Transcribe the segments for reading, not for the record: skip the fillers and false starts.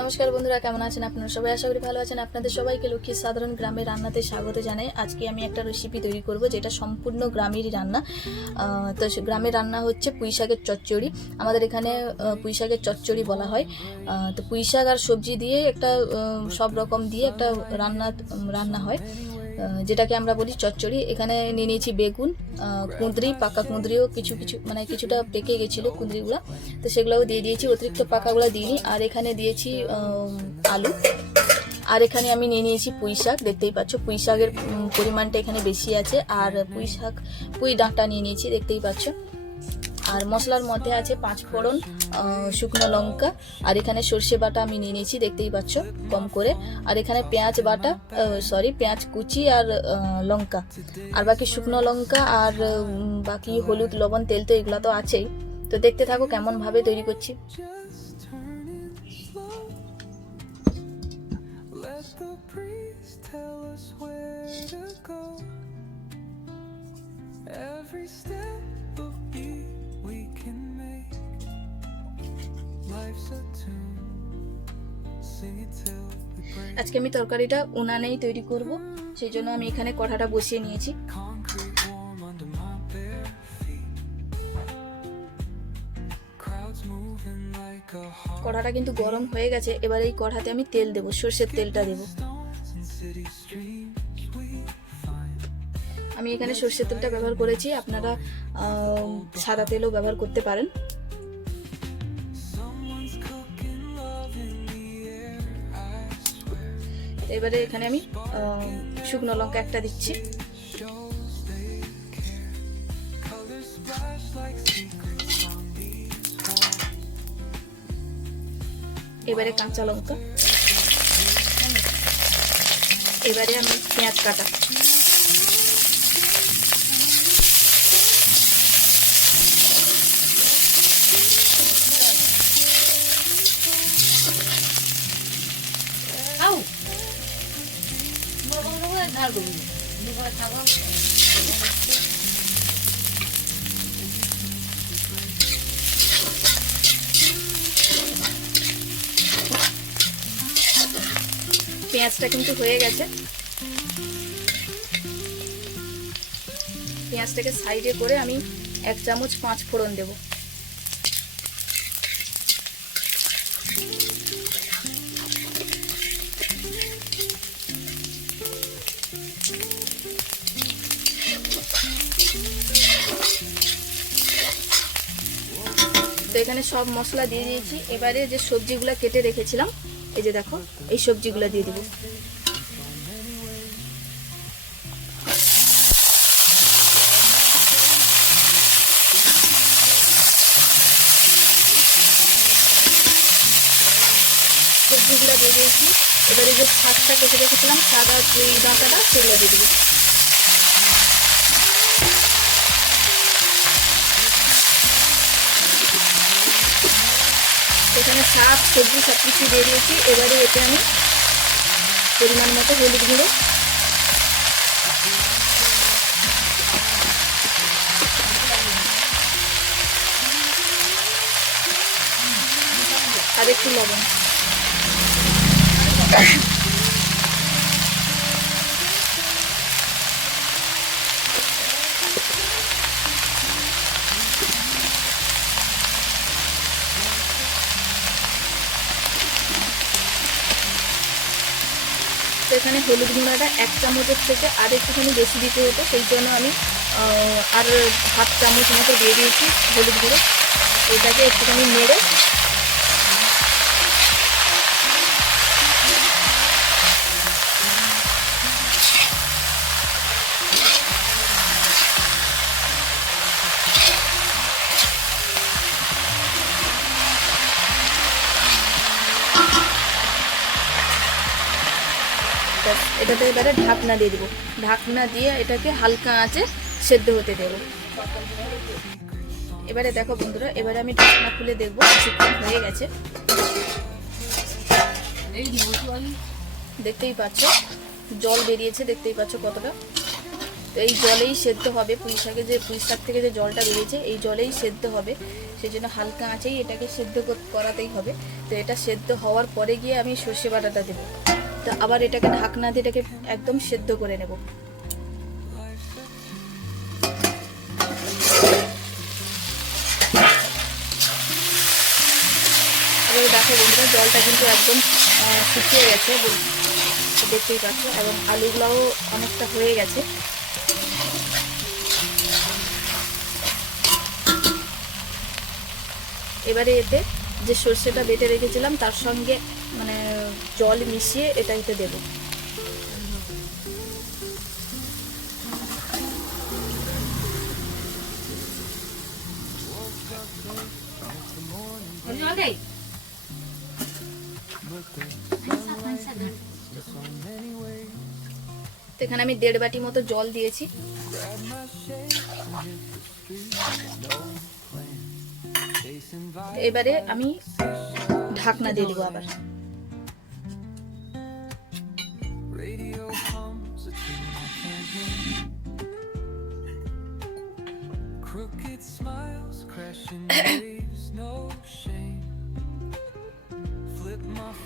নমস্কার বন্ধুরা, কেমন আছেন আপনারা সবাই? আশা করি ভালো আছেন। আপনাদের সবাইকে লক্ষ্মীর সাধারণ গ্রামের রান্নাতে স্বাগত জানাই। আজকে আমি একটা রেসিপি তৈরি করব যেটা সম্পূর্ণ গ্রামেরই রান্না। তো গ্রামের রান্না হচ্ছে পুঁই শাকের চচ্চড়ি। আমাদের এখানে পুঁই শাকের চচ্চড়ি বলা হয়। তো পুঁই শাক আর সবজি দিয়ে একটা সব রকম দিয়ে একটা রান্না হয়, যেটাকে আমরা বলি চচ্চড়ি। এখানে নিয়ে নিয়েছি বেগুন, কুঁদরি, পাকা কুঁদরিও কিছু মানে কিছুটা পেকে গেছিলো কুঁদরিগুলো, তো সেগুলোও দিয়ে দিয়েছি। অতিরিক্ত পাকাগুলো দিইনি। আর এখানে দিয়েছি আলু। আর এখানে আমি নিয়ে নিয়েছি পুঁই শাক। দেখতেই পাচ্ছ পুঁই শাকের পরিমাণটা এখানে বেশি আছে। আর পুঁই ডাঁটা নিয়ে নিয়েছি, দেখতেই পাচ্ছ। আর মশলার মধ্যে আছে 5 ফোড়ন, শুকনো লঙ্কা, আর এখানে সর্ষে বাটা আমি নিয়ে নিয়েছি, দেখতেই পাচ্ছ কম করে। আর এখানে পেঁয়াজ কুচি আর লঙ্কা, আর বাকি শুকনো লঙ্কা, আর বাকি হলুদ, লবণ, তেল তো এগুলো তো আছেই। তো দেখতে থাকো কেমন ভাবে তৈরি করছি। আজকে আমি তরকারিটা উনানেই তৈরি করব, সেই জন্য আমি এখানে কড়াটা বসিয়ে নিয়েছি। কড়াটা কিন্তু গরম হয়ে গেছে। এবার এই কড়াতে আমি তেল দেব, সর্ষের তেলটা দেব। আমি এখানে সর্ষের তেলটা ব্যবহার করেছি, আপনারা সাদা তেলও ব্যবহার করতে পারেন। এবারে এখানে আমি শুকনো লঙ্কা একটা দিচ্ছি। এবারে কাঁচা লঙ্কা। এবারে আমি পেঁয়াজ কাটা। পেঁয়াজটা কিন্তু হয়ে গেছে। পেঁয়াজটাকে সাইডে করে আমি 1 চামচ 5 ফোড়ন দেব। তো এখানে সব মশলা দিয়ে দিয়েছি। এবারে যে সবজিগুলো কেটে রেখেছিলাম, এই যে দেখো, এই সবজিগুলো দিয়ে দেবো। সবজিগুলো দিয়ে দিয়েছি। এবারে যে শাকটা কেটে রেখেছিলাম, শাক আর পুঁই ডাঁটাটা, সেগুলো দিয়ে দেবো। এখানে শাক, সবজি সব কিছু দিয়ে দিয়েছি। এবারে এতে আমি পরিমাণ মতো হলুদ গুঁড়ো, আর একটু লবণ। তো এখানে হলুদ গুঁড়াটা 1 চামচের থেকে আর একটুখানি বেশি দিতে হতো, সেই জন্য আমি আর 1/2 চামচ মতো দিয়ে দিয়েছি হলুদ গুঁড়ো। এটাকে একটুখানি নেড়ে এটাতে এবারে ঢাকনা দিয়ে দেবো। ঢাকনা দিয়ে এটাকে হালকা আঁচে সেদ্ধ হতে দেবো। এবারে দেখো বন্ধুরা, এবারে আমি ঢাকনা খুলে দেখবো কিছুক্ষণ হয়ে গেছে। দেখতেই পাচ্ছ জল বেরিয়েছে, দেখতেই পাচ্ছ কতটা। তো এই জলেই সেদ্ধ হবে, পুঁই শাক থেকে যে জলটা বেরিয়েছে এই জলেই সেদ্ধ হবে, সেই জন্য হালকা আঁচেই এটাকে সেদ্ধ করাতেই হবে। তো এটা সেদ্ধ হওয়ার পরে গিয়ে আমি সর্ষে বাটাটা দেবো। তো আবার এটাকে ঢাকনা দিয়ে এটাকে একদম সেদ্ধ করে নেব। এবার দেখো বন্ধুরা, জলটা কিন্তু একদম শুকিয়ে গেছে, দেখতেই পাচ্ছ, এবং আলুগুলাও অনেকটা হয়ে গেছে। এবারে এতে যে সর্ষেটা বেটে রেখেছিলাম তার সঙ্গে মানে জল মিশিয়ে এটা এতে দেবো। এখানে আমি 1.5 বাটি মতো জল দিয়েছি। এবারে আমি ঢাকনা দিয়ে দিব আবার।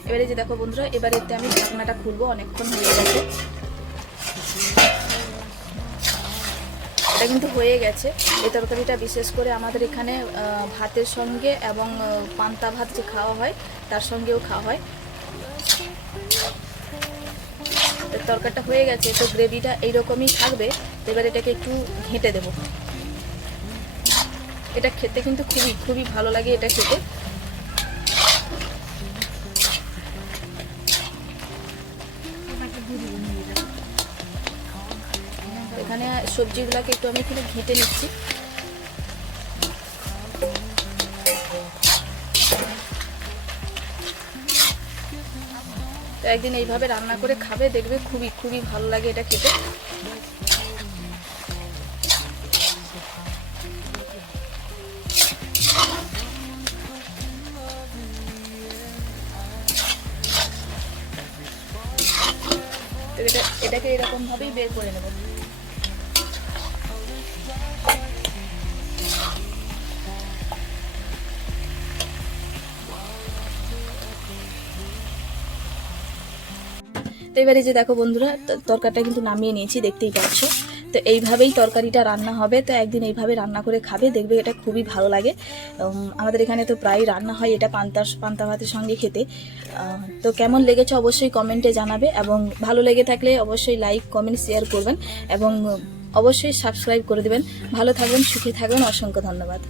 এবারে যে দেখো বন্ধুরা, এবারে এতে আমি ঢাকনাটা খুলবো, অনেকক্ষণ হয়ে গেছে। এটা কিন্তু হয়ে গেছে। এই তরকারিটা বিশেষ করে আমাদের এখানে ভাতের সঙ্গে এবং পান্তা ভাত যে খাওয়া হয় তার সঙ্গেও খাওয়া হয়। তরকারিটা হয়ে গেছে, তো গ্রেভিটা এইরকমই থাকবে। এবার এটাকে একটু ঘেঁটে দেব। এটা খেতে কিন্তু খুবই খুবই ভালো লাগে এটা খেতে। এখানে সবজিগুলোকে একটু আমি এখানে ঘেঁটে নিচ্ছি। তো একদিন এইভাবে রান্না করে খাবে, দেখবে খুবই খুবই ভালো লাগে এটা খেতে। এটাকে এরকম ভাবেই বের করে নেব। তো এবারে যে দেখো বন্ধুরা, তরকারিটা কিন্তু নামিয়ে নিয়েছি, দেখতেই পাচ্ছ। তো এইভাবেই তরকারিটা রান্না হবে। তো একদিন এইভাবে রান্না করে খাবে, দেখবে এটা খুবই ভালো লাগে। আমাদের এখানে তো প্রায় রান্না হয় এটা পান্তা ভাতের সঙ্গে খেতে। তো কেমন লেগেছে অবশ্যই কমেন্টে জানাবে, এবং ভালো লেগে থাকলে অবশ্যই লাইক কমেন্ট শেয়ার করবেন, এবং অবশ্যই সাবস্ক্রাইব করে দেবেন। ভালো থাকবেন, সুখী থাকবেন, অসংখ্য ধন্যবাদ।